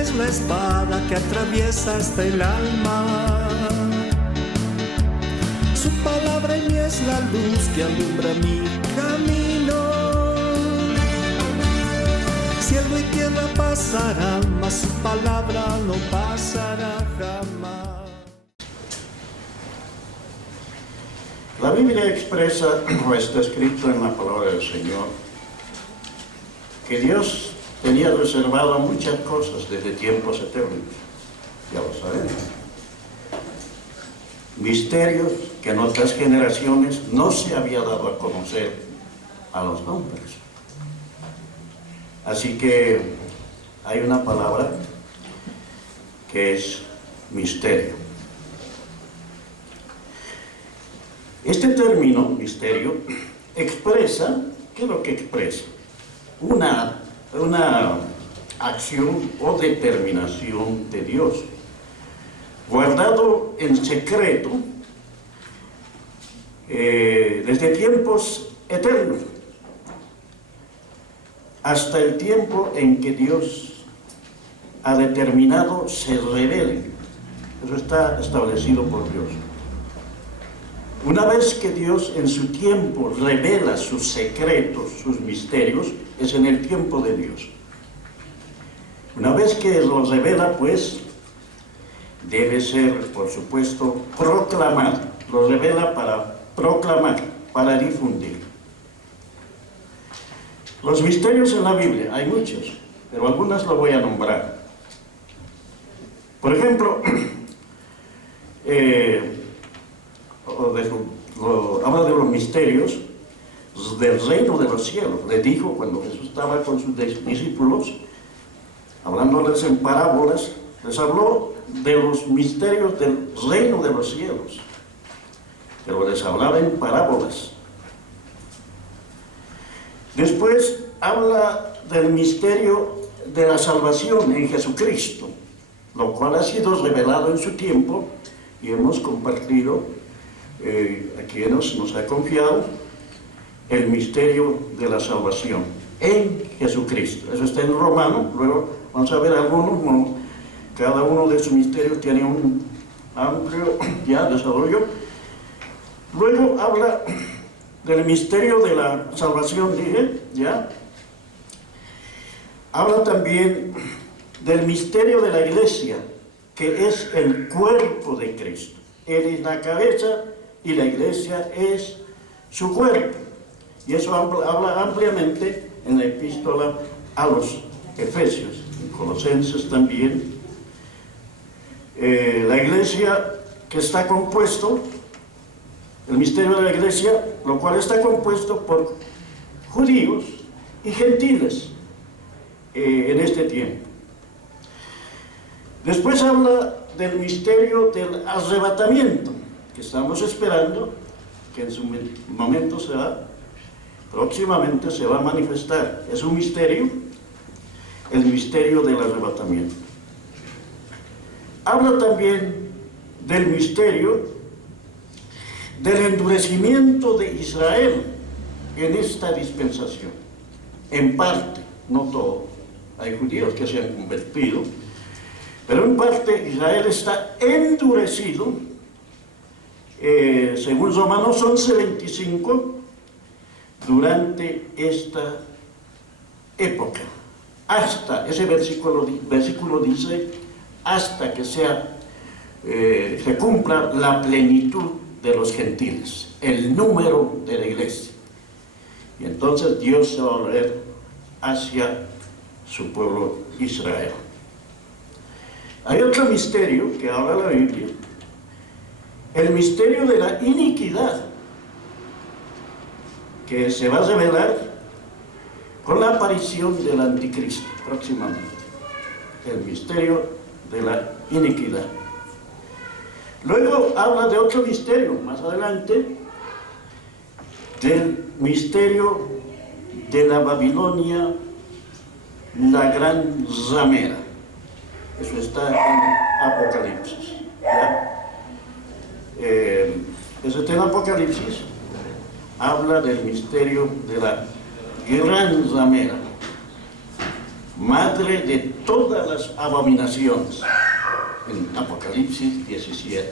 es la espada que atraviesa hasta el alma. Su palabra en mí es la luz que alumbra mi camino. Cielo y tierra pasarán, mas su palabra no pasará jamás. La Biblia expresa, o está escrito en la palabra del Señor, que Dios tenía reservado muchas cosas desde tiempos eternos. Ya lo sabemos. Misterios que en otras generaciones no se había dado a conocer a los hombres. Así que hay una palabra que es misterio. Este término, misterio, expresa, ¿qué es lo que expresa? Una acción o determinación de Dios, guardado en secreto desde tiempos eternos, hasta el tiempo en que Dios ha determinado se revele. Eso está establecido por Dios. Una vez que Dios en su tiempo revela sus secretos, sus misterios, es en el tiempo de Dios. Una vez que los revela, pues, debe ser, por supuesto, proclamado. Lo revela para proclamar, para difundir. Los misterios en la Biblia, hay muchos, pero algunas lo voy a nombrar. Por ejemplo, habla de los misterios del reino de los cielos. Le dijo cuando Jesús estaba con sus discípulos, hablándoles en parábolas, les habló de los misterios del reino de los cielos, pero les hablaba en parábolas. Después habla del misterio de la salvación en Jesucristo, lo cual ha sido revelado en su tiempo y hemos compartido a quienes nos ha confiado el misterio de la salvación en Jesucristo. Eso está en Romano. Luego vamos a ver algunos, cada uno de sus misterios tiene un amplio desarrollo. Luego habla del misterio de la salvación, dije, ya. Habla también del misterio de la iglesia, que es el cuerpo de Cristo. Él es la cabeza y la iglesia es su cuerpo. Y eso habla ampliamente en la epístola a los Efesios, en Colosenses también. La iglesia que está compuesto, el misterio de la iglesia, lo cual está compuesto por judíos y gentiles en este tiempo. Después habla del misterio del arrebatamiento, que estamos esperando, que en su momento próximamente se va a manifestar. Es un misterio, el misterio del arrebatamiento. Habla también del misterio del endurecimiento de Israel en esta dispensación. En parte, no todo. Hay judíos que se han convertido, pero en parte Israel está endurecido, según Romanos 11:25, durante esta época. Hasta, ese versículo dice, hasta que se cumpla la plenitud de los gentiles, el número de la iglesia. Y entonces Dios se va a volver hacia su pueblo Israel. Hay otro misterio que habla la Biblia, el misterio de la iniquidad, que se va a revelar con la aparición del anticristo próximamente. El misterio de la iniquidad. Luego habla de otro misterio, más adelante, del misterio de la Babilonia, la gran ramera. Eso está en Apocalipsis. ¿Ya? Eso está en Apocalipsis. Habla del misterio de la gran ramera. madre de todas las abominaciones, en Apocalipsis 17:3.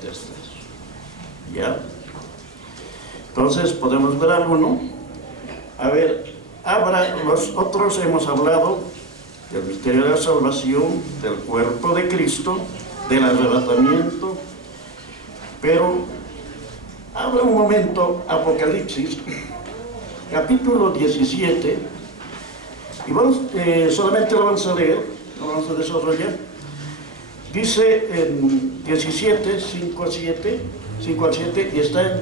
¿Ya? Entonces podemos ver alguno. A ver, nosotros hemos hablado del misterio de la salvación, del cuerpo de Cristo, del arrebatamiento, pero habla un momento Apocalipsis, capítulo 17, y solamente lo vamos a leer, lo vamos a desarrollar. Dice en 17, 5 al 7, y está en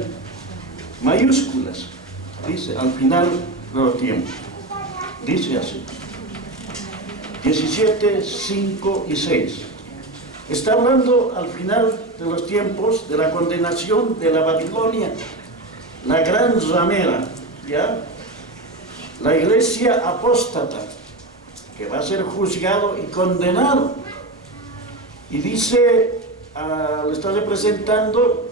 mayúsculas, dice, al final de los tiempos, dice así, 17, 5 y 6. Está hablando al final de los tiempos de la condenación de la Babilonia, la gran ramera, ¿ya? La iglesia apóstata, que va a ser juzgado y condenado. Y dice, le está representando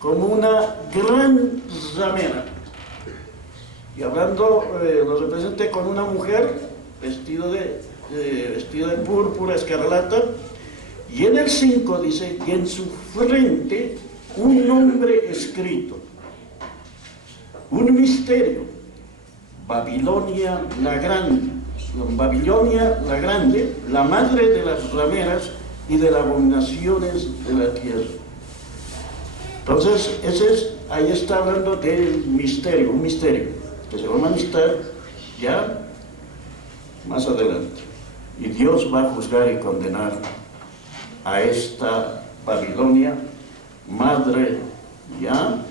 como una gran ramera. Y hablando, lo representa con una mujer vestida de púrpura, escarlata. Y en el 5 dice, y en su frente un nombre escrito, un misterio, Babilonia la Grande, la madre de las rameras y de las abominaciones de la tierra. Entonces, ahí está hablando del misterio, un misterio, que se va a manifestar ya más adelante. Y Dios va a juzgar y condenar a esta Babilonia, madre ya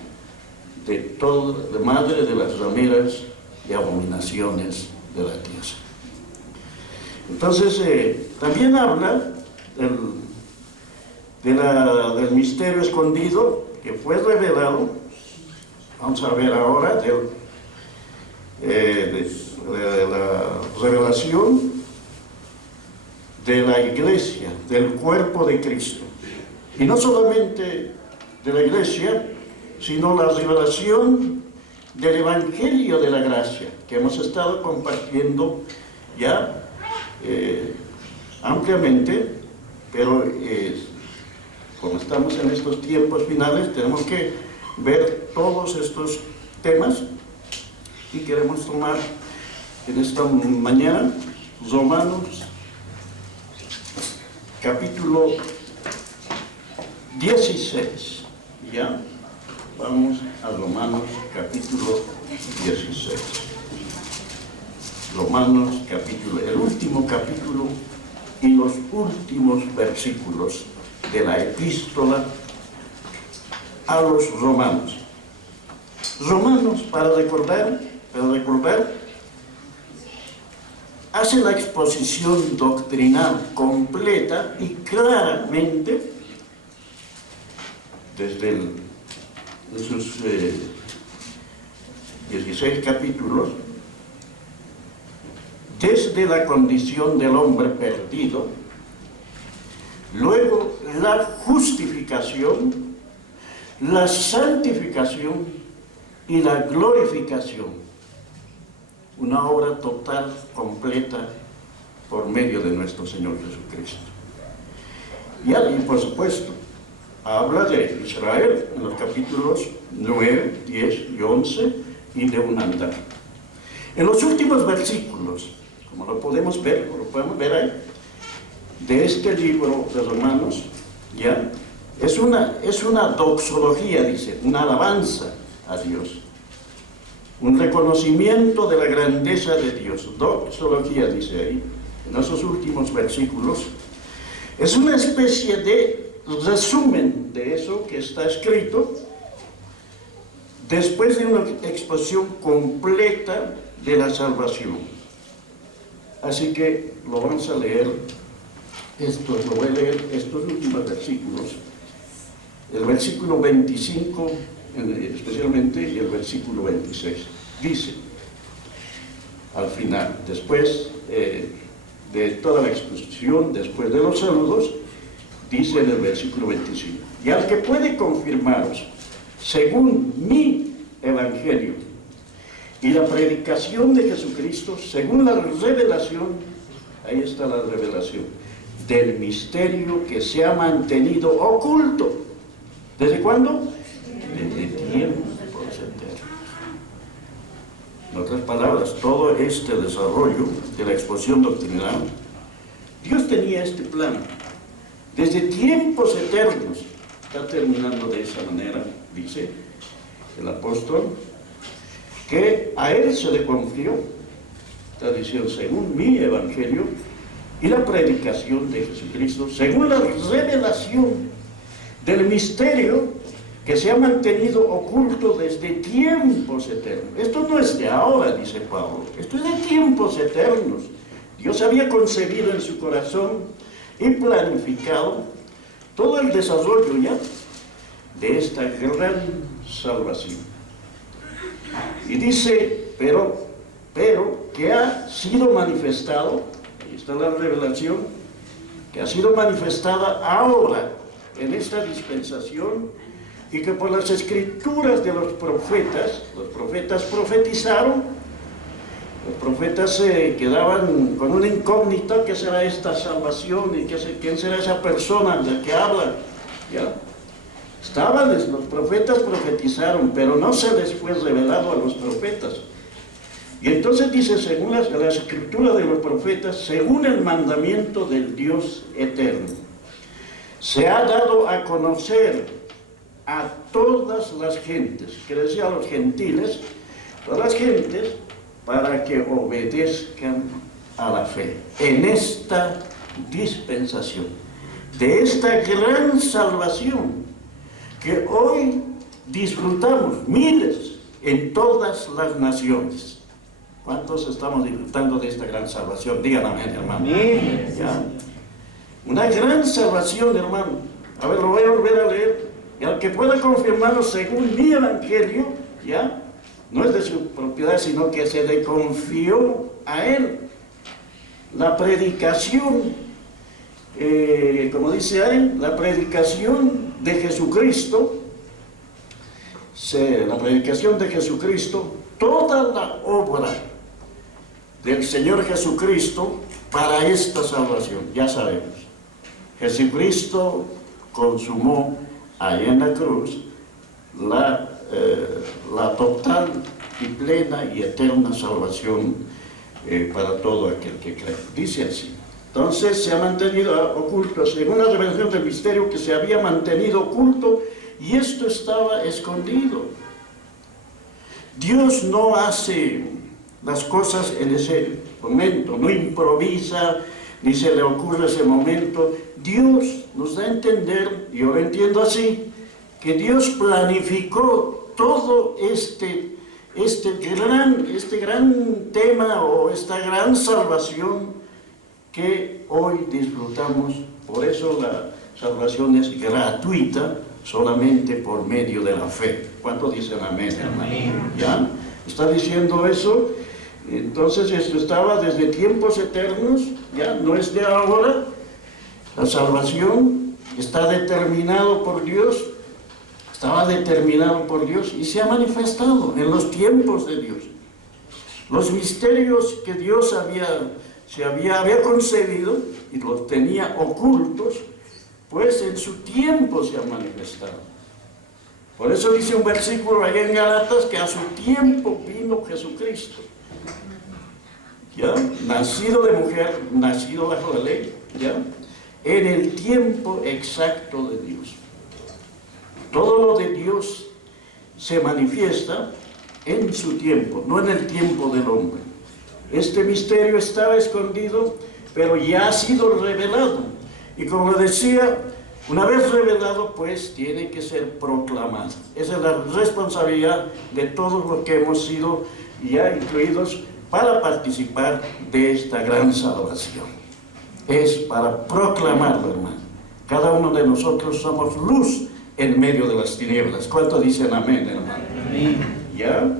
madre de las rameras y abominaciones de la tierra. Entonces, también habla del misterio escondido que fue revelado. Vamos a ver ahora de la revelación de la iglesia, del cuerpo de Cristo. Y no solamente de la iglesia, sino la revelación del Evangelio de la gracia, que hemos estado compartiendo ya ampliamente, pero como estamos en estos tiempos finales, tenemos que ver todos estos temas, y queremos tomar en esta mañana Romanos capítulo 16, ¿ya? Vamos a Romanos capítulo 16. Romanos capítulo, el último capítulo y los últimos versículos de la epístola a los romanos. Romanos, para recordar, hace la exposición doctrinal completa y claramente desde sus 16 capítulos, desde la condición del hombre perdido, luego la justificación, la santificación y la glorificación. Una obra total, completa, por medio de nuestro Señor Jesucristo. Y por supuesto, habla de Israel en los capítulos 9, 10 y 11 y de un andar. En los últimos versículos, como lo podemos ver ahí, de este libro de Romanos, ya, es una doxología, dice, una alabanza a Dios, un reconocimiento de la grandeza de Dios. Doxología, dice ahí, en esos últimos versículos. Es una especie de resumen de eso que está escrito después de una exposición completa de la salvación. Así que lo vamos a leer, lo voy a leer estos últimos versículos, el versículo 25 especialmente y el versículo 26. Dice, al final, después de toda la exposición, después de los saludos, dice en el versículo 25, y al que puede confirmaros, según mi evangelio y la predicación de Jesucristo, según la revelación, ahí está la revelación del misterio que se ha mantenido oculto. ¿Desde cuándo? Desde tiempos eternos. En otras palabras, todo este desarrollo de la exposición doctrinal, Dios tenía este plan desde tiempos eternos. Está terminando de esa manera, dice el apóstol, que a él se le confió, está diciendo, según mi evangelio y la predicación de Jesucristo, según la revelación del misterio que se ha mantenido oculto desde tiempos eternos. Esto no es de ahora, dice Pablo, esto es de tiempos eternos. Dios había concebido en su corazón y planificado todo el desarrollo ya de esta gran salvación. Y dice, pero que ha sido manifestado, ahí está la revelación, que ha sido manifestada ahora en esta dispensación, y que por las escrituras de los profetas profetizaron, los profetas se quedaban con una incógnita: ¿qué será esta salvación? ¿Y quién será esa persona de la que habla? ¿Ya? Los profetas profetizaron, pero no se les fue revelado a los profetas. Y entonces dice, según la escritura de los profetas, según el mandamiento del Dios eterno, se ha dado a conocer a todas las gentes, quiere decir a los gentiles, todas las gentes, para que obedezcan a la fe en esta dispensación de esta gran salvación que hoy disfrutamos miles en todas las naciones. ¿Cuántos estamos disfrutando de esta gran salvación? Digan amén, hermano. ¿Ya? Una gran salvación, hermano. A ver, lo voy a volver a leer. Y al que pueda confirmarlo según mi evangelio, ¿ya? No es de su propiedad, sino que se le confió a él la predicación, como dice ahí, la predicación de Jesucristo, la predicación de Jesucristo, toda la obra del Señor Jesucristo para esta salvación. Ya sabemos, Jesucristo consumó allá en la cruz la total y plena y eterna salvación para todo aquel que cree. Dice así. Entonces se ha mantenido oculto, según la revelación del misterio que se había mantenido oculto, y esto estaba escondido. Dios no hace las cosas en ese momento, no improvisa, ni se le ocurre ese momento. Dios nos da a entender, y yo lo entiendo así, que Dios planificó todo este gran tema o esta gran salvación que hoy disfrutamos. Por eso la salvación es gratuita, solamente por medio de la fe. ¿Cuántos dicen amén, hermano? ¿Ya? ¿Está diciendo eso? Entonces esto estaba desde tiempos eternos, ya no es de ahora. La salvación está determinado por Dios, estaba determinado por Dios y se ha manifestado en los tiempos de Dios. Los misterios que Dios había concebido y los tenía ocultos, pues en su tiempo se han manifestado. Por eso dice un versículo allá en Gálatas que a su tiempo vino Jesucristo, ¿ya? Nacido de mujer, nacido bajo la ley, ¿ya? En el tiempo exacto de Dios. Todo lo de Dios se manifiesta en su tiempo, no en el tiempo del hombre. Este misterio estaba escondido, pero ya ha sido revelado. Y como decía, una vez revelado, pues tiene que ser proclamado. Esa es la responsabilidad de todos los que hemos sido ya incluidos para participar de esta gran salvación. Es para proclamarlo, hermano. Cada uno de nosotros somos luz en medio de las tinieblas. ¿Cuántos dicen amén, hermano? Amén. ¿Ya?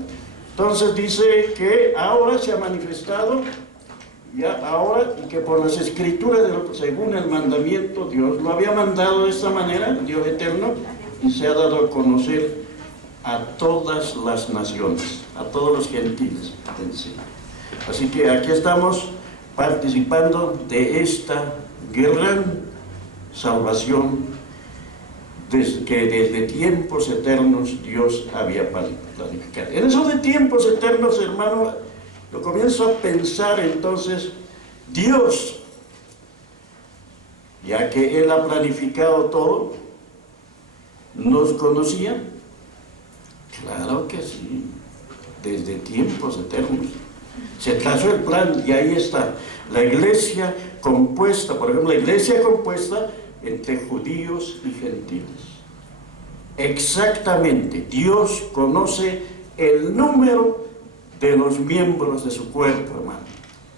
Entonces dice que ahora se ha manifestado, ya ahora, y que por las escrituras, según el mandamiento, Dios lo había mandado de esta manera, Dios eterno, y se ha dado a conocer a todas las naciones, a todos los gentiles. Así que aquí estamos participando de esta gran salvación que desde tiempos eternos Dios había planificado. En eso de tiempos eternos, hermano, yo comienzo a pensar entonces, Dios, ya que Él ha planificado todo, ¿nos conocía? Claro que sí, desde tiempos eternos. Se trazó el plan y ahí está. La iglesia compuesta, por ejemplo, la iglesia compuesta entre judíos y gentiles. Exactamente, Dios conoce el número de los miembros de su cuerpo, hermano.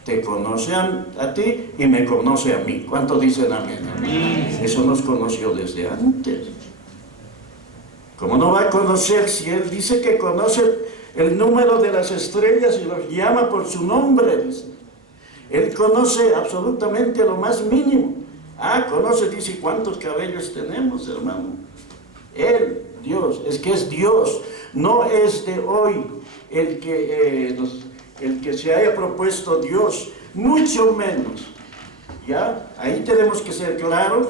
Te conoce a ti y me conoce a mí. ¿Cuántos dicen amén? Amén. Eso nos conoció desde antes. ¿Cómo no va a conocer si Él dice que conoce el número de las estrellas y los llama por su nombre? Dice. Él conoce absolutamente lo más mínimo. Conoce, dice, cuántos cabellos tenemos, hermano. Él, Dios, es que es Dios, no es de hoy el que se haya propuesto Dios, mucho menos. ¿Ya? Ahí tenemos que ser claros.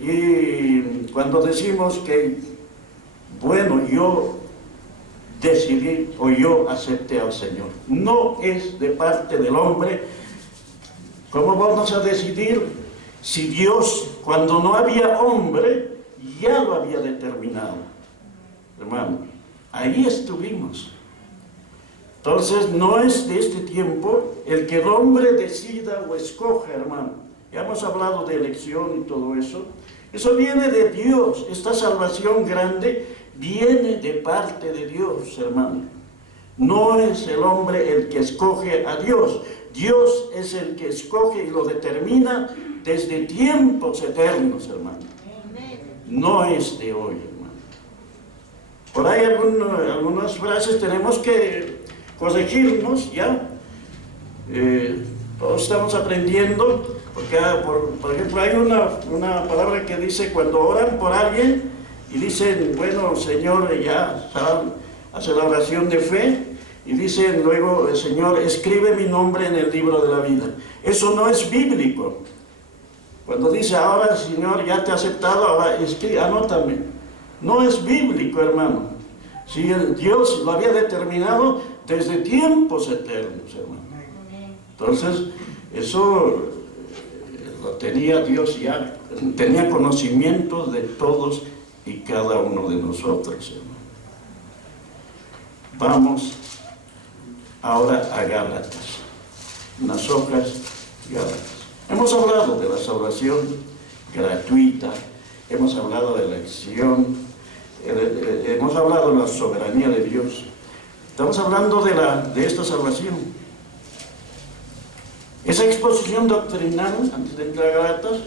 Y cuando decimos que, bueno, yo decidí o yo acepté al Señor, no es de parte del hombre. ¿Cómo vamos a decidir si Dios, cuando no había hombre, ya lo había determinado? Hermano, ahí estuvimos. Entonces, no es de este tiempo el que el hombre decida o escoja, hermano. Ya hemos hablado de elección y todo eso. Eso viene de Dios. Esta salvación grande viene de parte de Dios, hermano. No es el hombre el que escoge a Dios. Dios es el que escoge y lo determina desde tiempos eternos, hermano. No es de hoy, hermano. Por ahí algunas frases tenemos que corregirnos, ¿ya? Todos estamos aprendiendo, porque por ejemplo hay una palabra que dice cuando oran por alguien y dicen, bueno, Señor, ya hace la oración de fe y dicen luego, Señor, escribe mi nombre en el libro de la vida. Eso no es bíblico. Cuando dice, ahora Señor, ya te he aceptado, ahora anótame. No es bíblico, hermano. Si Dios lo había determinado desde tiempos eternos, hermano. Entonces, eso lo tenía Dios ya, tenía conocimiento de todos y cada uno de nosotros, hermano. Vamos ahora a Gálatas, unas hojas Gálatas. Hemos hablado de la salvación gratuita, hemos hablado de la elección, hemos hablado de la soberanía de Dios. Estamos hablando de esta salvación. Esa exposición doctrinal, antes de entrar a Gálatas,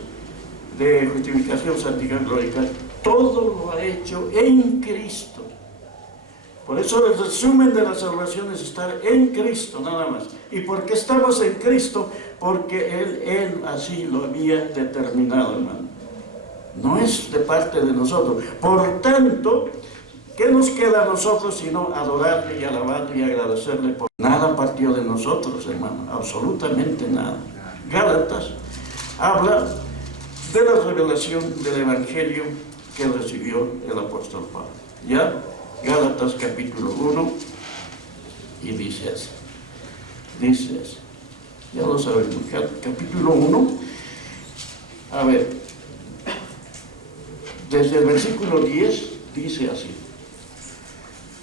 de justificación, santidad, glorificación, todo lo ha hecho en Cristo. Por eso el resumen de la salvación es estar en Cristo, nada más. ¿Y por qué estamos en Cristo? Porque Él así lo había determinado, hermano. No es de parte de nosotros. Por tanto, ¿qué nos queda a nosotros sino adorarle y alabarle y agradecerle? Por nada partió de nosotros, hermano, absolutamente nada. Gálatas habla de la revelación del Evangelio que recibió el apóstol Pablo. ¿Ya? Gálatas capítulo 1, y dice así, ya lo sabemos, capítulo 1, a ver, desde el versículo 10, dice así,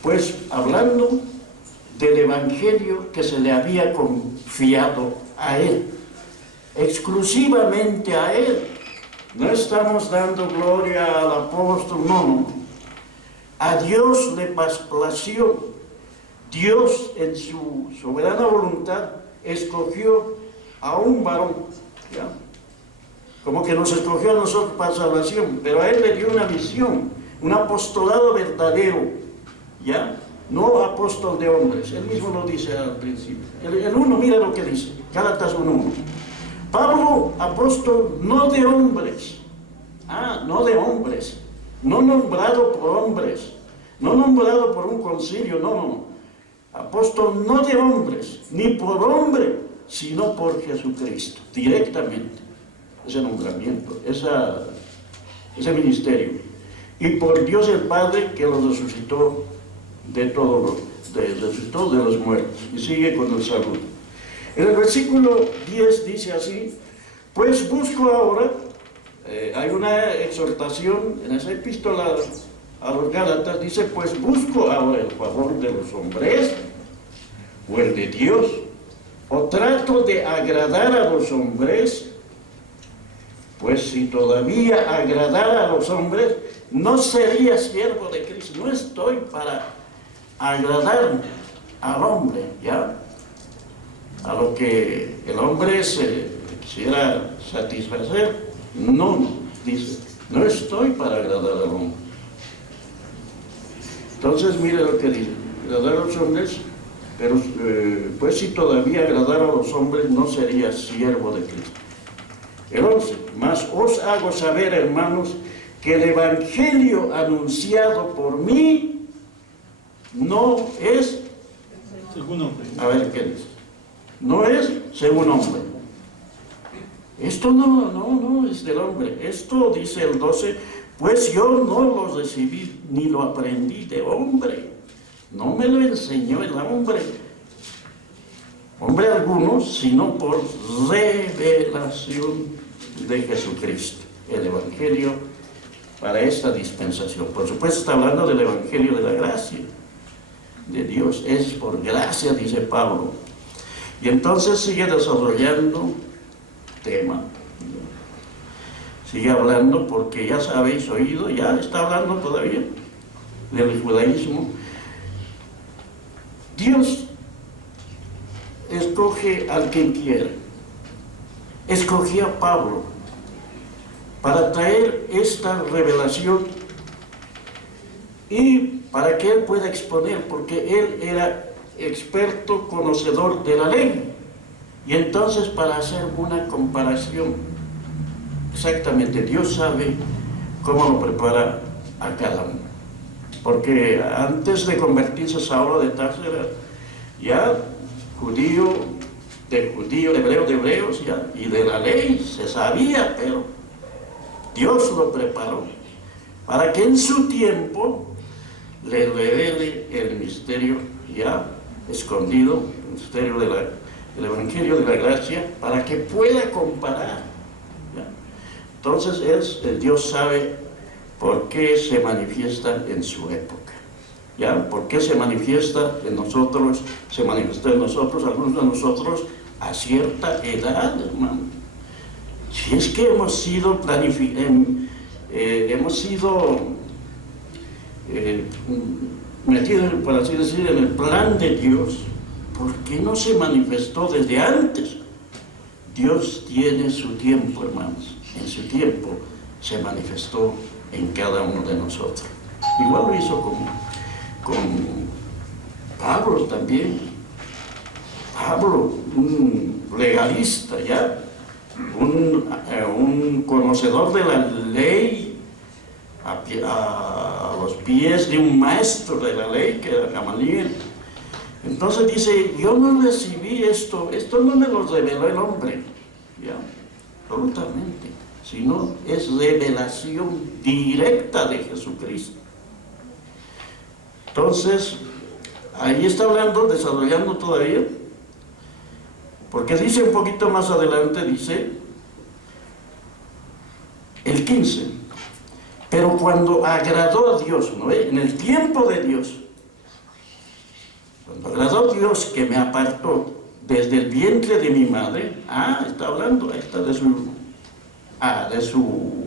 pues hablando del Evangelio que se le había confiado a Él, exclusivamente a Él, no estamos dando gloria al apóstol, no. A Dios le plació, Dios en su soberana voluntad escogió a un varón, ¿ya? Como que nos escogió a nosotros para salvación, pero a Él le dio una misión, un apostolado verdadero, ¿ya? No apóstol de hombres, Él mismo lo dice al principio. El 1, mira lo que dice, Gálatas 1:1. Pablo, apóstol no de hombres, no de hombres, no nombrado por hombres, no nombrado por un concilio, no. Apóstol no de hombres, ni por hombre, sino por Jesucristo, directamente, ese nombramiento, ese ministerio, y por Dios el Padre que los resucitó resucitó de los muertos. Y sigue con el saludo. En el versículo 10 dice así: pues busco ahora, hay una exhortación en esa epístola a los Gálatas, dice: pues busco ahora el favor de los hombres o el de Dios, o trato de agradar a los hombres. Pues si todavía agradara a los hombres, no sería siervo de Cristo. No estoy para agradar al hombre, ¿ya? A lo que el hombre se quisiera satisfacer. No, dice, no estoy para agradar al hombre. Entonces mire lo que dice: agradar a los hombres, pero pues si todavía agradara a los hombres, no sería siervo de Cristo. El 11, mas os hago saber, hermanos, que el evangelio anunciado por mí no es según hombre. A ver qué dice. No es según hombre. Esto no es del hombre. Esto dice el 12: pues yo no lo recibí ni lo aprendí de hombre. No me lo enseñó el hombre alguno, sino por revelación de Jesucristo, el evangelio para esta dispensación. Por supuesto está hablando del evangelio de la gracia de Dios. Es por gracia, dice Pablo. Y entonces sigue desarrollando tema, sigue hablando, porque ya habéis oído, ya está hablando todavía del judaísmo. Dios escoge al quien quiere. Escogió a Pablo para traer esta revelación y para que él pueda exponer, porque él era experto, conocedor de la ley. Y entonces, para hacer una comparación, exactamente, Dios sabe cómo lo prepara a cada uno. Porque antes de convertirse Saulo de Tarso era ya judío, hebreo de hebreos, ya, y de la ley se sabía, pero Dios lo preparó para que en su tiempo le revele el misterio ya escondido, el misterio del evangelio de la gracia, para que pueda comparar, ¿ya? Entonces Dios sabe por qué se manifiesta en su época, ¿ya? ¿Por qué se manifiesta en nosotros? Se manifestó en nosotros, algunos de nosotros, a cierta edad, hermano. Si es que hemos sido metidos, por así decir, en el plan de Dios, ¿por qué no se manifestó desde antes? Dios tiene su tiempo, hermanos. En su tiempo se manifestó en cada uno de nosotros. Igual lo hizo con Pablo también. Pablo, un legalista, ¿ya? Un conocedor de la ley, a los pies de un maestro de la ley, que era Gamaliel. Entonces dice: yo no recibí esto no me lo reveló el hombre, ¿ya? Absolutamente, sino es revelación directa de Jesucristo. Entonces, ahí está hablando, desarrollando todavía, porque dice un poquito más adelante, dice el 15: pero cuando agradó a Dios, ¿no? En el tiempo de Dios, cuando agradó a Dios, que me apartó desde el vientre de mi madre, está hablando, ahí está de su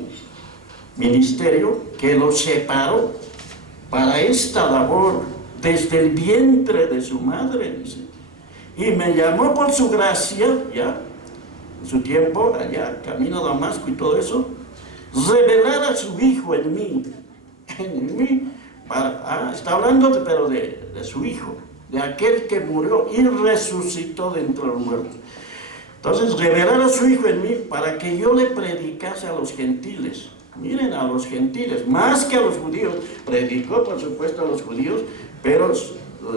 ministerio, que lo separó para esta labor desde el vientre de su madre, dice, y me llamó por su gracia, ya, en su tiempo, allá, camino a Damasco y todo eso, revelar a su Hijo en mí, está hablando pero de su Hijo, de aquel que murió y resucitó de entre los muertos. Entonces, revelar a su Hijo en mí para que yo le predicase a los gentiles. Miren, a los gentiles, más que a los judíos. Predicó, por supuesto, a los judíos, pero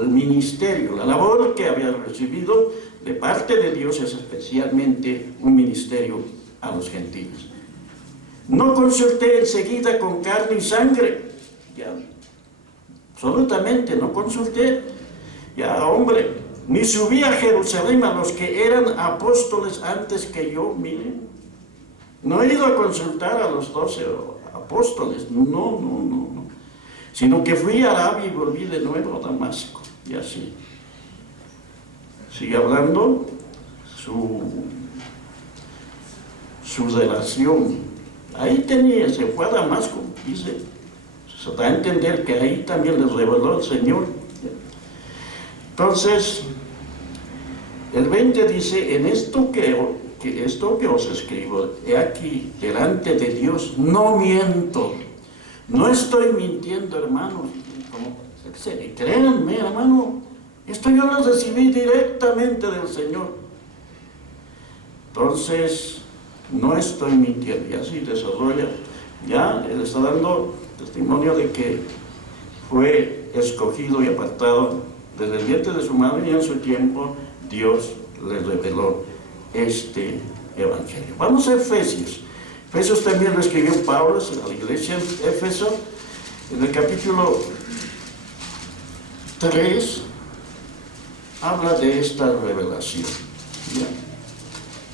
el ministerio, la labor que había recibido de parte de Dios es especialmente un ministerio a los gentiles. No consulté enseguida con carne y sangre, ya, absolutamente no consulté, ya hombre, ni subí a Jerusalén a los que eran apóstoles antes que yo, miren, no he ido a consultar a los 12 apóstoles, no, sino que fui a Arabia y volví de nuevo a Damasco, y así. Sigue hablando su relación. Ahí se fue a Damasco, dice, se da a entender que ahí también les reveló el Señor. Entonces, el 20 dice, en esto que os escribo, he aquí, delante de Dios, no miento, no estoy mintiendo, hermanos, créanme, hermano, esto yo lo recibí directamente del Señor. Entonces, no estoy mintiendo, y así desarrolla, ya él está dando testimonio de que fue escogido y apartado desde el vientre de su madre, y en su tiempo Dios le reveló este evangelio. Vamos a Efesios. Efesios también lo escribió Pablo a la iglesia en Éfeso, en el capítulo 3, habla de esta revelación, ¿ya?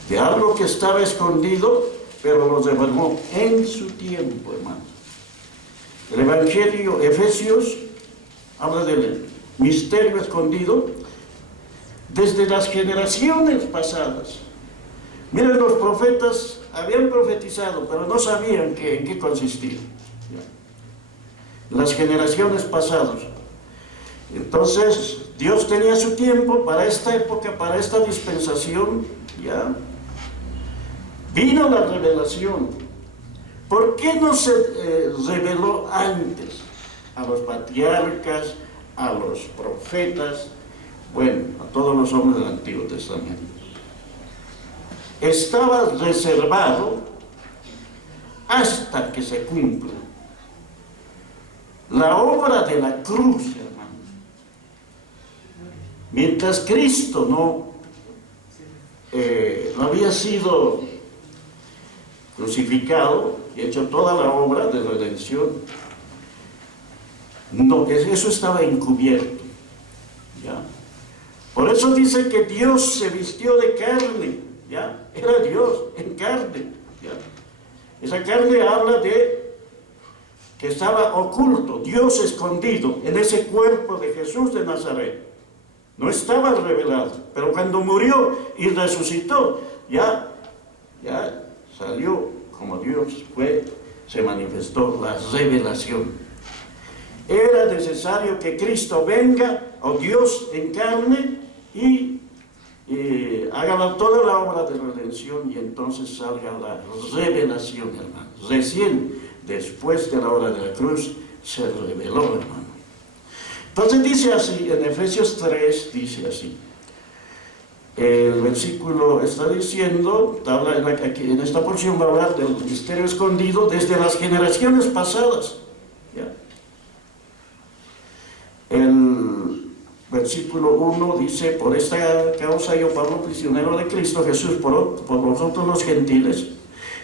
De algo que estaba escondido, pero lo reveló en su tiempo, hermanos. El evangelio, Efesios, habla del misterio escondido desde las generaciones pasadas. Miren, los profetas habían profetizado, pero no sabían en qué consistía. ¿Ya? Las generaciones pasadas. Entonces, Dios tenía su tiempo para esta época, para esta dispensación, ¿ya? Vino la revelación. ¿Por qué no se reveló antes a los patriarcas, a los profetas, bueno, a todos los hombres del Antiguo Testamento? Estaba reservado hasta que se cumpla la obra de la cruz, hermano. Mientras Cristo no había sido crucificado y hecho toda la obra de redención, no, eso estaba encubierto, ¿ya? Por eso dice que Dios se vistió de carne, ¿ya? Era Dios en carne, ¿ya? Esa carne habla de que estaba oculto, Dios escondido en ese cuerpo de Jesús de Nazaret. No estaba revelado, pero cuando murió y resucitó, ya salió como Dios fue, se manifestó la revelación. Era necesario que Cristo venga, o Dios en carne, y haga toda la obra de redención, y entonces salga la revelación, hermanos. Recién después de la obra de la cruz se reveló, hermano. Entonces dice así, en Efesios 3 dice así, el versículo está diciendo, aquí en esta porción va a hablar del misterio escondido desde las generaciones pasadas, ¿ya? El versículo 1 dice, por esta causa yo, Pablo, prisionero de Cristo Jesús, por vosotros los gentiles,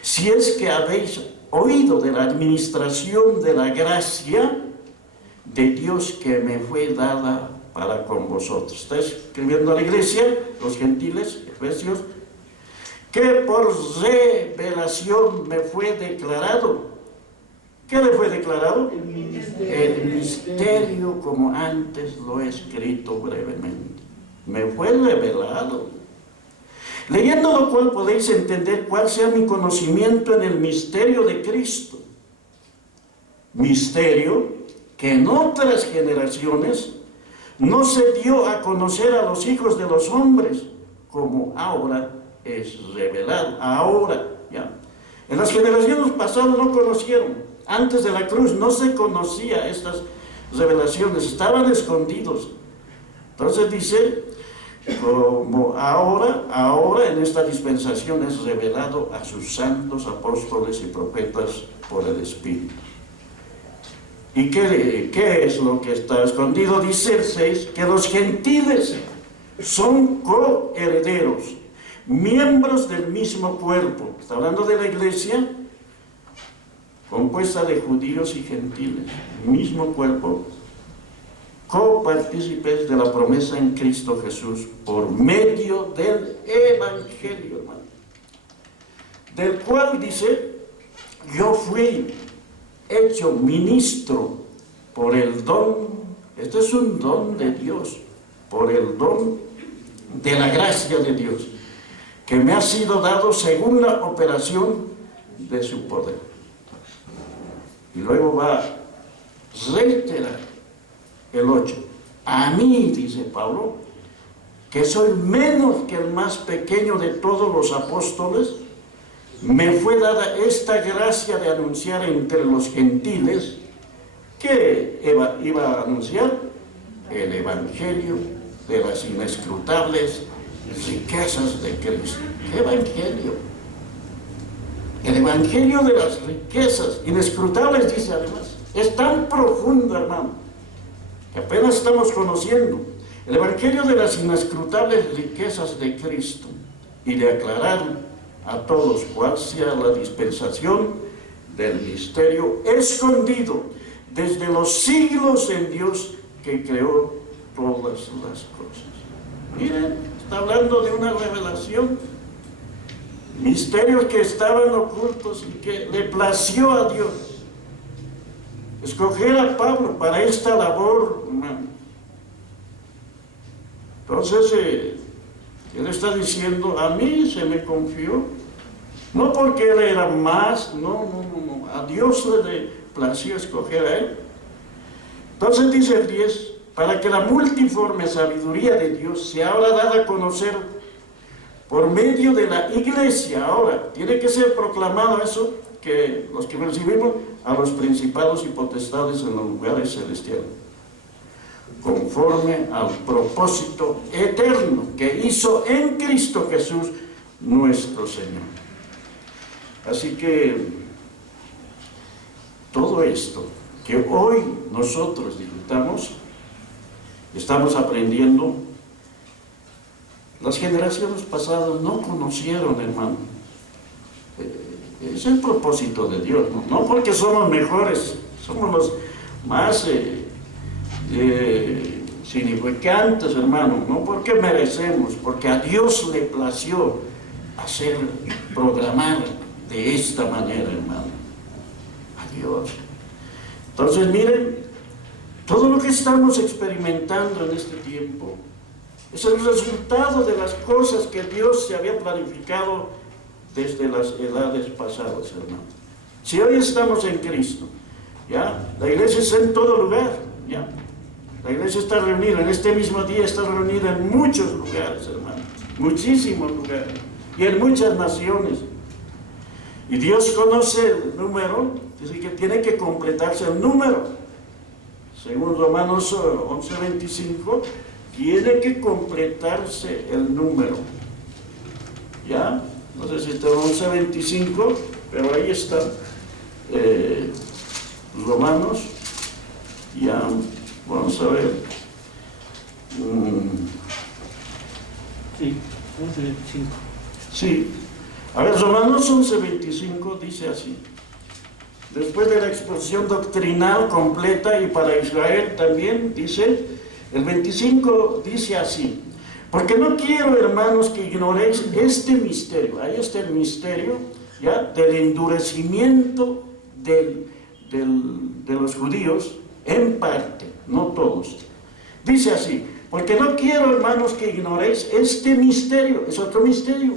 si es que habéis oído de la administración de la gracia de Dios que me fue dada para con vosotros. Está escribiendo a la iglesia, los gentiles, Efesios, que por revelación me fue declarado. ¿Qué le fue declarado? El misterio, como antes lo he escrito brevemente. Me fue revelado. Leyendo lo cual podéis entender cuál sea mi conocimiento en el misterio de Cristo. Misterio que en otras generaciones no se dio a conocer a los hijos de los hombres, como ahora es revelado. Ahora, ya. En las generaciones pasadas no conocieron. Antes de la cruz no se conocía estas revelaciones, estaban escondidos. Entonces dice, como ahora en esta dispensación es revelado a sus santos apóstoles y profetas por el Espíritu. ¿Y qué es lo que está escondido? Dice el 6, que los gentiles son coherederos, miembros del mismo cuerpo. Está hablando de la iglesia compuesta de judíos y gentiles, mismo cuerpo, copartícipes de la promesa en Cristo Jesús por medio del Evangelio, hermano, del cual dice, yo fui hecho ministro por el don, este es un don de Dios, por el don de la gracia de Dios, que me ha sido dado según la operación de su poder. Y luego va a reiterar el 8. A mí, dice Pablo, que soy menos que el más pequeño de todos los apóstoles, me fue dada esta gracia de anunciar entre los gentiles. ¿Qué iba a anunciar? El Evangelio de las inescrutables riquezas de Cristo. ¿Qué Evangelio? El Evangelio de las riquezas inescrutables, dice además. Es tan profundo, hermano, que apenas estamos conociendo. El Evangelio de las inescrutables riquezas de Cristo, y de aclarar a todos cuál sea la dispensación del misterio escondido desde los siglos en Dios que creó todas las cosas. Miren, está hablando de una revelación, misterios que estaban ocultos y que le plació a Dios escoger a Pablo para esta labor, hermano. Entonces, él está diciendo, a mí se me confió, no porque él era más, no, a Dios le plació escoger a él. Entonces dice el 10, para que la multiforme sabiduría de Dios sea ahora dada a conocer por medio de la iglesia. Ahora, tiene que ser proclamado eso, que los que recibimos a los principados y potestades en los lugares celestiales, conforme al propósito eterno que hizo en Cristo Jesús nuestro Señor. Así que todo esto que hoy nosotros disfrutamos, estamos aprendiendo, las generaciones pasadas no conocieron, hermano. Es el propósito de Dios, no porque somos mejores, somos los más significantes, hermano, no porque merecemos, porque a Dios le plació hacer, programar de esta manera, hermano. A Dios. Entonces, miren, todo lo que estamos experimentando en este tiempo es el resultado de las cosas que Dios se había planificado desde las edades pasadas, hermano. Si hoy estamos en Cristo, ¿ya? La iglesia está en todo lugar, ¿ya? La iglesia está reunida, en este mismo día está reunida en muchos lugares, hermano, muchísimos lugares, y en muchas naciones. Y Dios conoce el número, dice que tiene que completarse el número. Según Romanos 11:25, tiene que completarse el número. ¿Ya? No sé si está 11:25, pero ahí está. Romanos, ya, vamos a ver. Sí, 11:25. Sí. A ver, Romanos 11:25 dice así. Después de la exposición doctrinal completa y para Israel también, dice, el 25 dice así. Porque no quiero, hermanos, que ignoréis este misterio. Ahí está el misterio, ¿ya? Del endurecimiento de los judíos, en parte, no todos. Dice así, porque no quiero, hermanos, que ignoréis este misterio. Es otro misterio.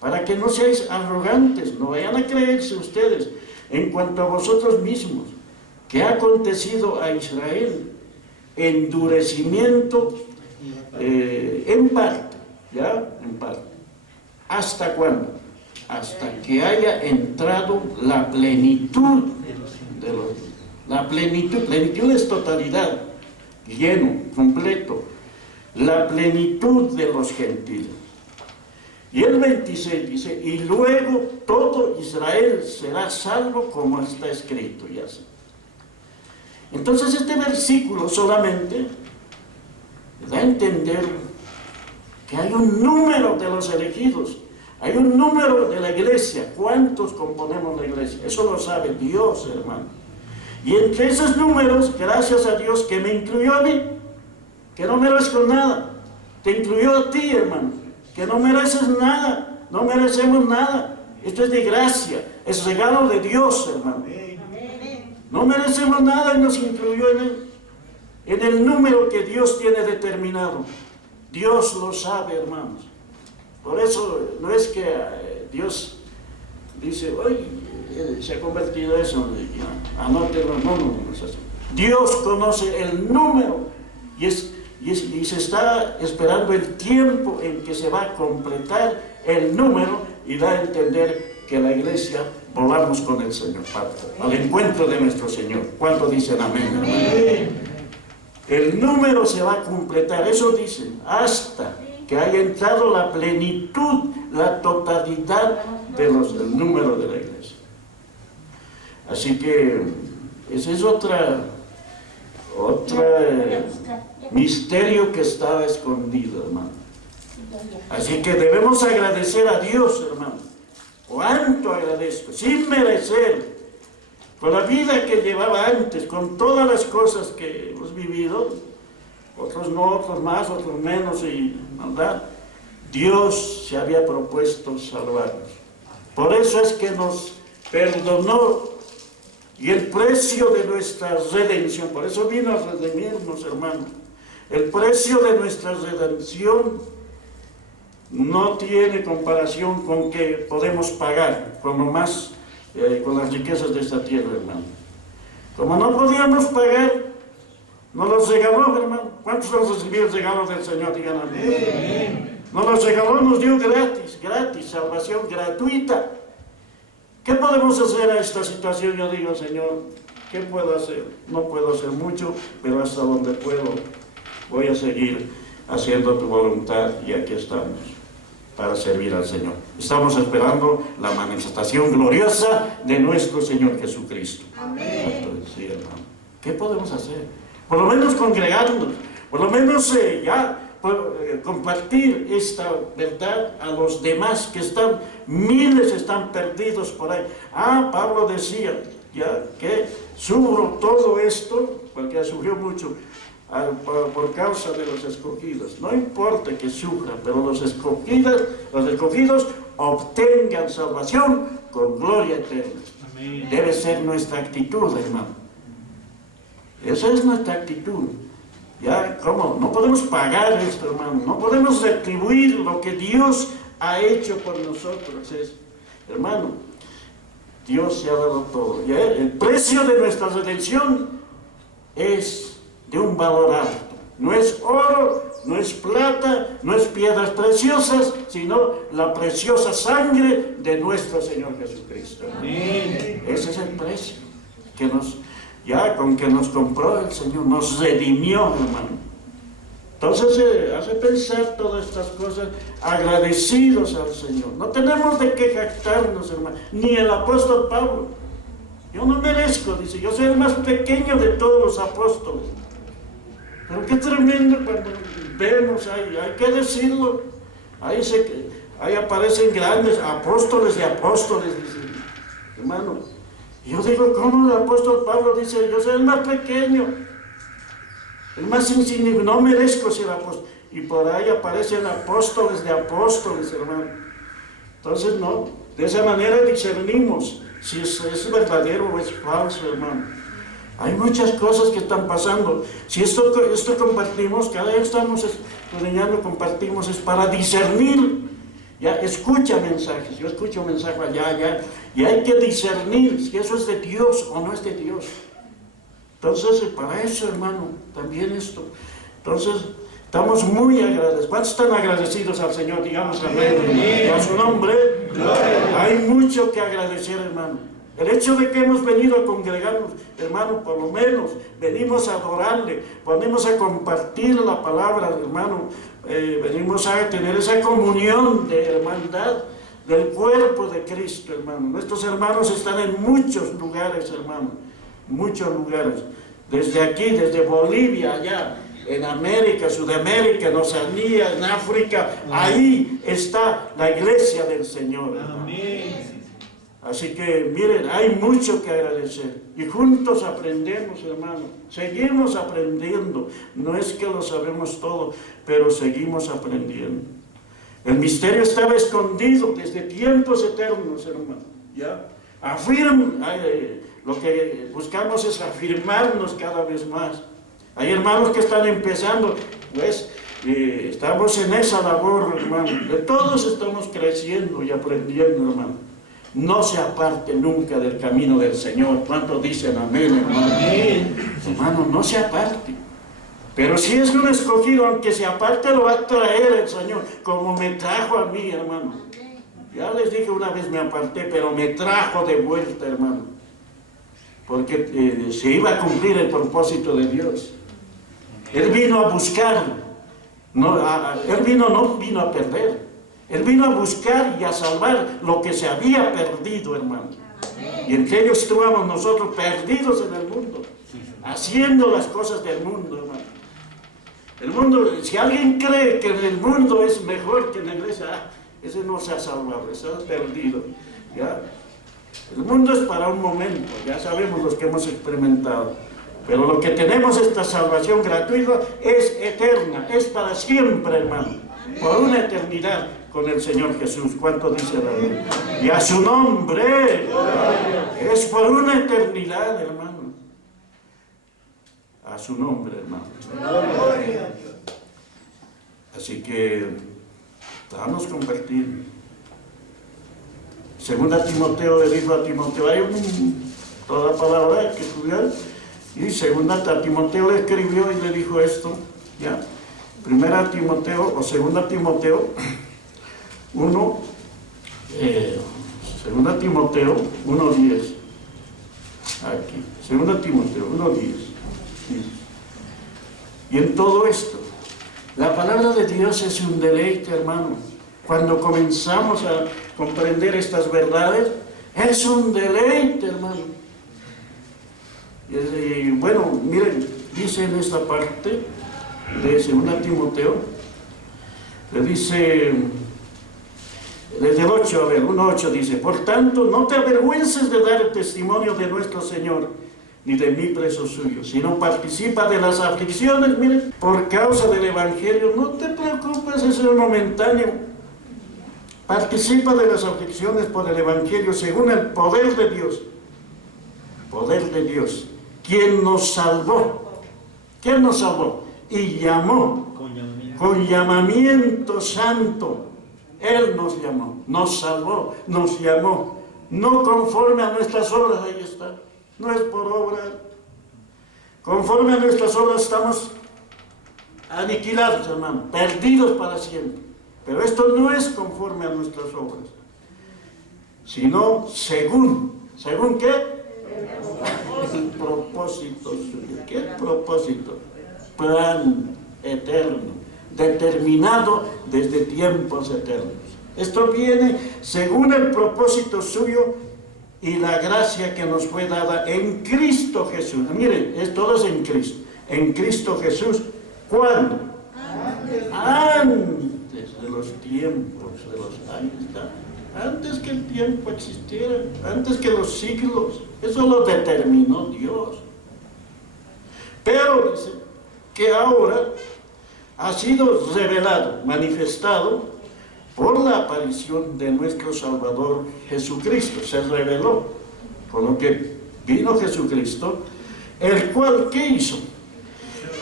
Para que no seáis arrogantes, no vayan a creerse ustedes en cuanto a vosotros mismos, que ha acontecido a Israel endurecimiento en parte, ¿ya? En parte. ¿Hasta cuándo? Hasta que haya entrado la plenitud de los... La plenitud es totalidad, lleno, completo. La plenitud de los gentiles. Y el 26 dice, y luego todo Israel será salvo como está escrito, ya sé. Entonces este versículo solamente da a entender que hay un número de los elegidos, hay un número de la iglesia. ¿Cuántos componemos la iglesia? Eso lo sabe Dios, hermano. Y entre esos números, gracias a Dios que me incluyó a mí, que no merezco nada, te incluyó a ti, hermano, que no mereces nada, no merecemos nada. Esto es de gracia, es regalo de Dios, hermano. No merecemos nada y nos incluyó en el número que Dios tiene determinado. Dios lo sabe, hermanos. Por eso no es que Dios dice, oye, se ha convertido eso, anótelo, no es así. Dios conoce el número y se está esperando el tiempo en que se va a completar el número y da a entender que la iglesia volamos con el Señor, al encuentro de nuestro Señor. ¿Cuántos dicen amén, hermano? El número se va a completar, eso dice, hasta que haya entrado la plenitud, la totalidad del número de la iglesia. Así que ese es otro misterio que estaba escondido, hermano. Así que debemos agradecer a Dios, hermano. ¿Cuánto agradezco? Sin merecer, con la vida que llevaba antes, con todas las cosas que hemos vivido, otros no, otros más, otros menos, y ¿verdad? Dios se había propuesto salvarnos. Por eso es que nos perdonó, y el precio de nuestra redención, por eso vino a redimirnos, hermano. El precio de nuestra redención no tiene comparación con que podemos pagar, con lo más, con las riquezas de esta tierra, hermano. Como no podíamos pagar, nos los regaló, hermano. ¿Cuántos hemos recibido el regalo del Señor? Digan amén. Nos los regaló, nos dio gratis, salvación gratuita. ¿Qué podemos hacer a esta situación? Yo digo, Señor, ¿qué puedo hacer? No puedo hacer mucho, pero hasta donde puedo voy a seguir haciendo tu voluntad, y aquí estamos para servir al Señor. Estamos esperando la manifestación gloriosa de nuestro Señor Jesucristo. Amén. Sí, hermano. ¿Qué podemos hacer? Por lo menos congregarnos, por lo menos compartir esta verdad a los demás que están, miles están perdidos por ahí. Pablo decía, ya que sufro todo esto, porque sufrió mucho, por causa de los escogidos. No importa que sufran, pero los escogidos obtengan salvación con gloria eterna. Amén. Debe ser nuestra actitud, hermano. Esa es nuestra actitud. Ya, ¿cómo? No podemos pagar esto, hermano. No podemos retribuir lo que Dios ha hecho por nosotros. Hermano, Dios se ha dado todo. ¿Ya? El precio de nuestra redención es de un valor alto. No es oro, no es plata, no es piedras preciosas, sino la preciosa sangre de nuestro Señor Jesucristo. Amén. Ese es el precio que con que nos compró el Señor, nos redimió, hermano. Entonces hace pensar todas estas cosas, agradecidos al Señor. No tenemos de qué jactarnos, hermano, ni el apóstol Pablo. Yo no merezco, dice, yo soy el más pequeño de todos los apóstoles. Pero qué tremendo cuando vemos ahí, hay que decirlo, ahí aparecen grandes apóstoles de apóstoles, dice, hermano. Yo digo, ¿cómo el apóstol Pablo dice, yo soy el más pequeño, el más insignificante, no merezco ser apóstol? Y por ahí aparecen apóstoles de apóstoles, hermano. Entonces, no, de esa manera discernimos si es verdadero o es falso, hermano. Hay muchas cosas que están pasando. Si esto compartimos, cada vez estamos estudiando, compartimos, es para discernir. Ya, escucha mensajes, yo escucho mensajes allá, y hay que discernir si eso es de Dios o no es de Dios. Entonces, para eso, hermano, también esto. Entonces, estamos muy agradecidos. ¿Cuántos están agradecidos al Señor? Digamos amén. A su nombre, gloria. Hay mucho que agradecer, hermano. El hecho de que hemos venido a congregarnos, hermano, por lo menos venimos a adorarle, venimos a compartir la palabra, hermano, venimos a tener esa comunión de hermandad del cuerpo de Cristo, hermano. Nuestros hermanos están en muchos lugares, hermano, muchos lugares desde aquí, desde Bolivia, allá, en América, Sudamérica, en Oceanía, en África, ahí está la iglesia del Señor. Amén. Así que, miren, hay mucho que agradecer. Y juntos aprendemos, hermano. Seguimos aprendiendo. No es que lo sabemos todo, pero seguimos aprendiendo. El misterio estaba escondido desde tiempos eternos, hermano. ¿Ya? Lo que buscamos es afirmarnos cada vez más. Hay hermanos que están empezando, pues, estamos en esa labor, hermano. De todos estamos creciendo y aprendiendo, hermano. No se aparte nunca del camino del Señor. ¿Cuántos dicen amén, hermano? Amén. Hermano, no se aparte. Pero si es un escogido, aunque se aparte, lo va a traer el Señor, como me trajo a mí, hermano. Ya les dije una vez me aparté, pero me trajo de vuelta, hermano. Porque se iba a cumplir el propósito de Dios. Él vino a buscar. Él no vino a perder. Él vino a buscar y a salvar lo que se había perdido, hermano. Y entre ellos estábamos nosotros perdidos en el mundo, haciendo las cosas del mundo, hermano. El mundo, si alguien cree que el mundo es mejor que la iglesia, ese no se ha salvado, se ha perdido. ¿Ya? El mundo es para un momento, ya sabemos los que hemos experimentado. Pero lo que tenemos, esta salvación gratuita, es eterna, es para siempre, hermano. Por una eternidad con el Señor Jesús. ¿Cuánto dice la Biblia? Y a su nombre es por una eternidad, hermano. A su nombre, hermano. Así que vamos a compartir. Segunda Timoteo le dijo a Timoteo, hay toda la palabra que estudiar. Y segunda Timoteo le escribió y le dijo esto, ¿ya? Primera Timoteo o segunda Timoteo 1, segunda Timoteo 1:10. Aquí, segunda Timoteo 1:10. Y en todo esto, la palabra de Dios es un deleite, hermano. Cuando comenzamos a comprender estas verdades, es un deleite, hermano. Y bueno, miren, dice en esta parte de 2 Timoteo, le dice, desde el 8, a ver, 1:8 dice, por tanto, no te avergüences de dar el testimonio de nuestro Señor, ni de mí preso suyo, sino participa de las aflicciones, miren, por causa del Evangelio. No te preocupes, eso es momentáneo. Participa de las aflicciones por el Evangelio, según el poder de Dios. Poder de Dios. ¿Quién nos salvó? ¿Quién nos salvó? Y llamó con llamamiento santo. Él nos llamó, nos salvó, nos llamó. No conforme a nuestras obras, ahí está. No es por obra. Conforme a nuestras obras estamos aniquilados, hermano, perdidos para siempre. Pero esto no es conforme a nuestras obras, sino según qué? El propósito suyo. ¿Qué propósito? Plan eterno, determinado desde tiempos eternos. Esto viene según el propósito suyo y la gracia que nos fue dada en Cristo Jesús. Miren, todo es en Cristo. En Cristo Jesús. ¿Cuándo? Antes de los tiempos, de los años. Antes que el tiempo existiera, antes que los siglos. Eso lo determinó Dios. Pero dice que ahora ha sido revelado, manifestado por la aparición de nuestro Salvador Jesucristo. Se reveló por lo que vino Jesucristo, el cual, ¿qué hizo?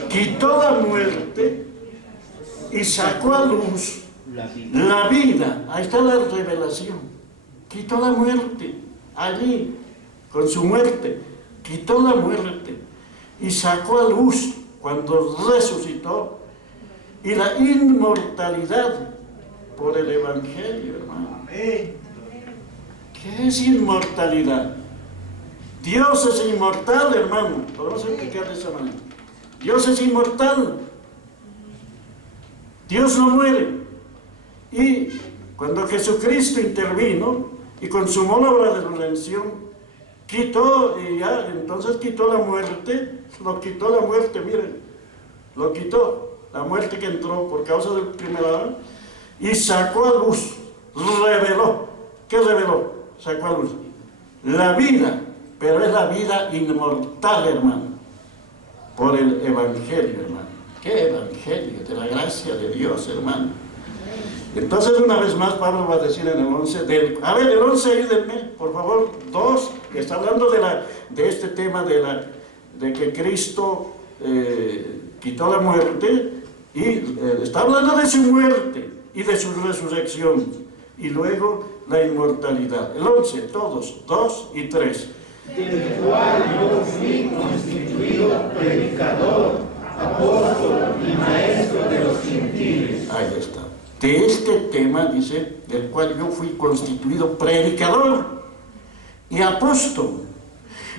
Quitó la muerte y sacó a luz la vida. Ahí está la revelación. Quitó la muerte allí, con su muerte. Quitó la muerte y sacó a luz cuando resucitó, y la inmortalidad por el Evangelio, hermano. ¿Qué es inmortalidad? Dios es inmortal, hermano. Podemos explicar de esa manera. Dios es inmortal. Dios no muere. Y cuando Jesucristo intervino y consumó la obra de redención, quitó, y ya, entonces quitó la muerte, lo quitó la muerte, miren, lo quitó, la muerte que entró por causa del primer Adán, y sacó a luz, reveló. ¿Qué reveló? Sacó a luz la vida, pero es la vida inmortal, hermano, por el Evangelio, hermano. ¿Qué Evangelio? De la gracia de Dios, hermano. Entonces, una vez más, Pablo va a decir en el 11, a ver, el 11, ayúdenme, por favor, 2, que está hablando de este tema de que Cristo quitó la muerte, y está hablando de su muerte y de su resurrección, y luego la inmortalidad. El 11, todos, 2 y 3. Del cual yo fui constituido predicador, apóstol y maestro de los gentiles. Ahí está. De este tema, dice, del cual yo fui constituido predicador y apóstol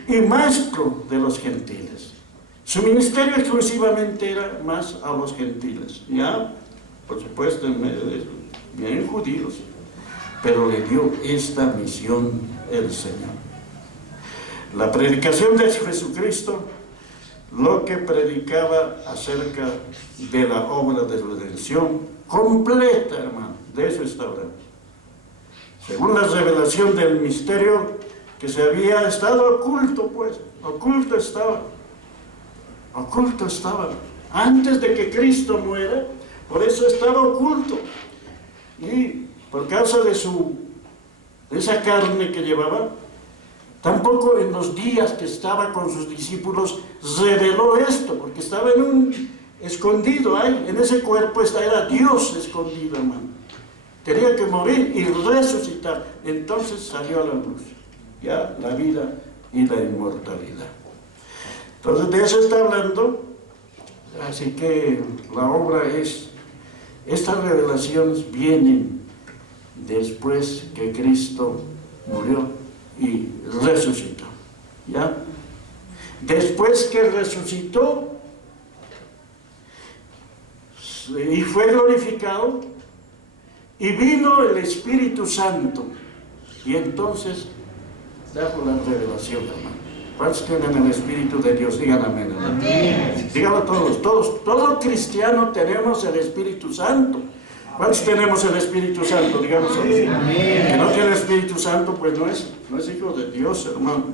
y maestro de los gentiles. Su ministerio exclusivamente era más a los gentiles, ya, por supuesto, en medio de eso, bien judíos, pero le dio esta misión el Señor. La predicación de Jesucristo, lo que predicaba acerca de la obra de redención completa, hermano, de eso está hablando. Según la revelación del misterio que se había estado oculto, pues, oculto estaba, antes de que Cristo muera, por eso estaba oculto. Y por causa de esa carne que llevaba, tampoco en los días que estaba con sus discípulos reveló esto, porque estaba escondido ahí, en ese cuerpo era Dios escondido, hermano. Tenía que morir y resucitar. Entonces salió a la luz, ya, la vida y la inmortalidad. Entonces de eso está hablando, así que la obra estas revelaciones vienen después que Cristo murió y resucitó, ¿ya? Después que resucitó y fue glorificado, y vino el Espíritu Santo, y entonces trajo la revelación, hermano. ¿Cuántos tienen el Espíritu de Dios? Digan amén, hermano. Amén. Díganlo todos, todo cristiano tenemos el Espíritu Santo. ¿Cuántos tenemos el Espíritu Santo? Digamos amén. El que no tiene el Espíritu Santo, pues no es hijo de Dios, hermano.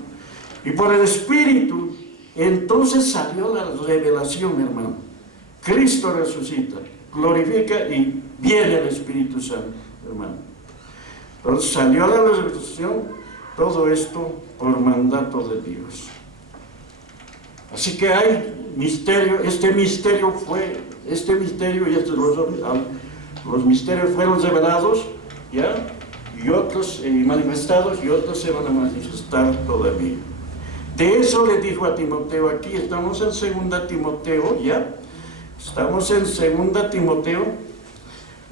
Y por el Espíritu, entonces salió la revelación, hermano. Cristo resucita, glorifica y viene el Espíritu Santo, hermano. Entonces salió la revelación, todo esto por mandato de Dios. Así que hay misterio, este misterio y los misterios fueron revelados, ¿ya? Y otros manifestados, y otros se van a manifestar todavía. De eso le dijo a Timoteo aquí, estamos en 2 Timoteo, ¿ya? Estamos en 2 Timoteo,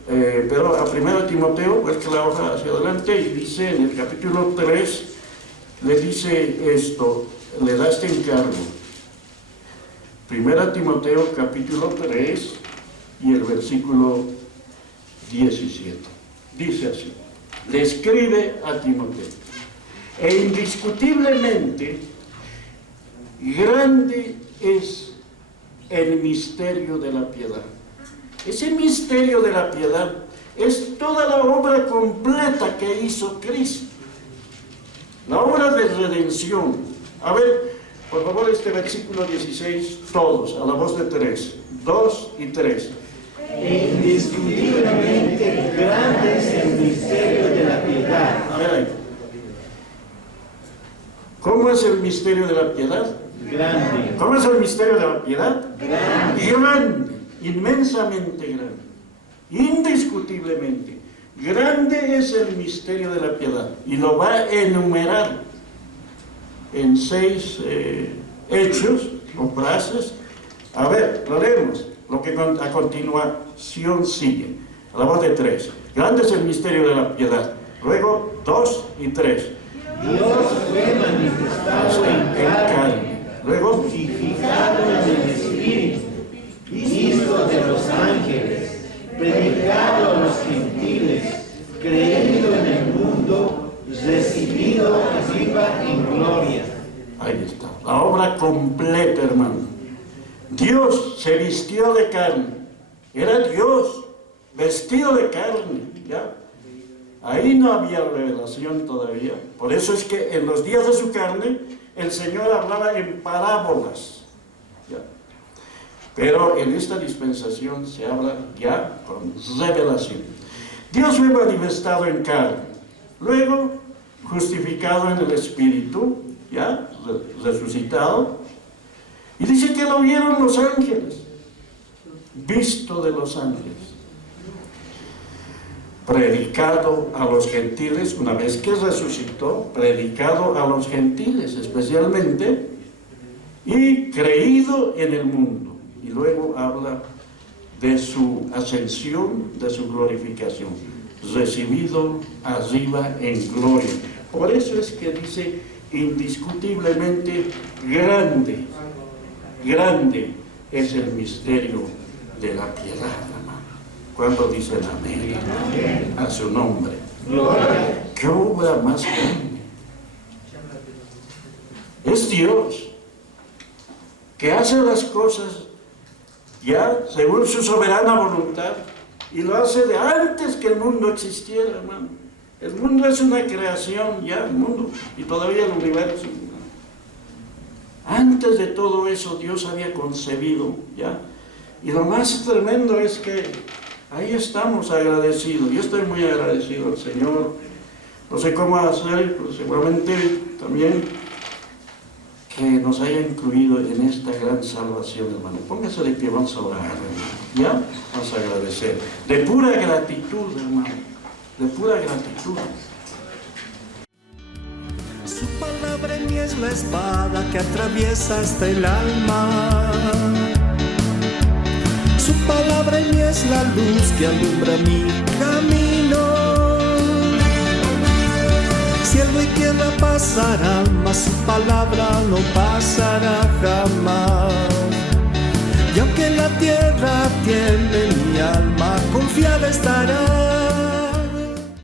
pero a 1 Timoteo, pues que la hoja hacia adelante, y dice en el capítulo 3, le dice esto, le da este encargo. 1 Timoteo, capítulo 3, y el versículo 17. Dice así, le escribe a Timoteo, e indiscutiblemente grande es el misterio de la piedad. Ese misterio de la piedad es toda la obra completa que hizo Cristo. La obra de redención. A ver, por favor, este versículo 16, todos, a la voz de 3, 2 y 3. E indiscutiblemente grande es el misterio de la piedad. A ver ahí. ¿Cómo es el misterio de la piedad? Grande. ¿Cómo es el misterio de la piedad? Grande. Grande, inmensamente grande, indiscutiblemente. Grande es el misterio de la piedad. Y lo va a enumerar en 6 hechos o frases. A ver, lo leemos. Lo que a continuación sigue. A la voz de 3. Grande es el misterio de la piedad. Luego 2 y 3. Dios fue manifestado en carne, Luego, vivificado en el Espíritu, visto de los ángeles, predicado a los gentiles, creído en el mundo, recibido arriba en gloria. Ahí está, la obra completa, hermano. Dios se vistió de carne, era Dios vestido de carne, ¿ya? Ahí no había revelación todavía. Por eso es que en los días de su carne, el Señor hablaba en parábolas, ¿ya? Pero en esta dispensación se habla ya con revelación. Dios fue manifestado en carne, luego justificado en el Espíritu, ya, resucitado, y dice que lo vieron los ángeles, visto de los ángeles, predicado a los gentiles, una vez que resucitó, predicado a los gentiles especialmente, y creído en el mundo. Y luego habla de su ascensión, de su glorificación, recibido arriba en gloria. Por eso es que dice indiscutiblemente grande, grande es el misterio de la piedad, hermano. Cuando dicen amén, a su nombre. ¿Qué obra más grande? Es Dios que hace las cosas ya según su soberana voluntad, y lo hace de antes que el mundo existiera, hermano. El mundo es una creación ya, el mundo, y todavía el universo. Antes de todo eso Dios había concebido, ya. Y lo más tremendo es que ahí estamos agradecidos. Yo estoy muy agradecido al Señor. No sé cómo hacer, pero seguramente también que nos haya incluido en esta gran salvación, hermano. Póngase de pie, vamos a orar, hermano. ¿Ya? Vamos a agradecer. De pura gratitud, hermano. De pura gratitud. Su palabra en mí es la espada que atraviesa hasta el alma. Su palabra en mí es la luz que alumbra mi camino. Cielo y tierra pasarán, mas su palabra no pasará jamás. Y aunque la tierra tiemble, mi alma confiada estará.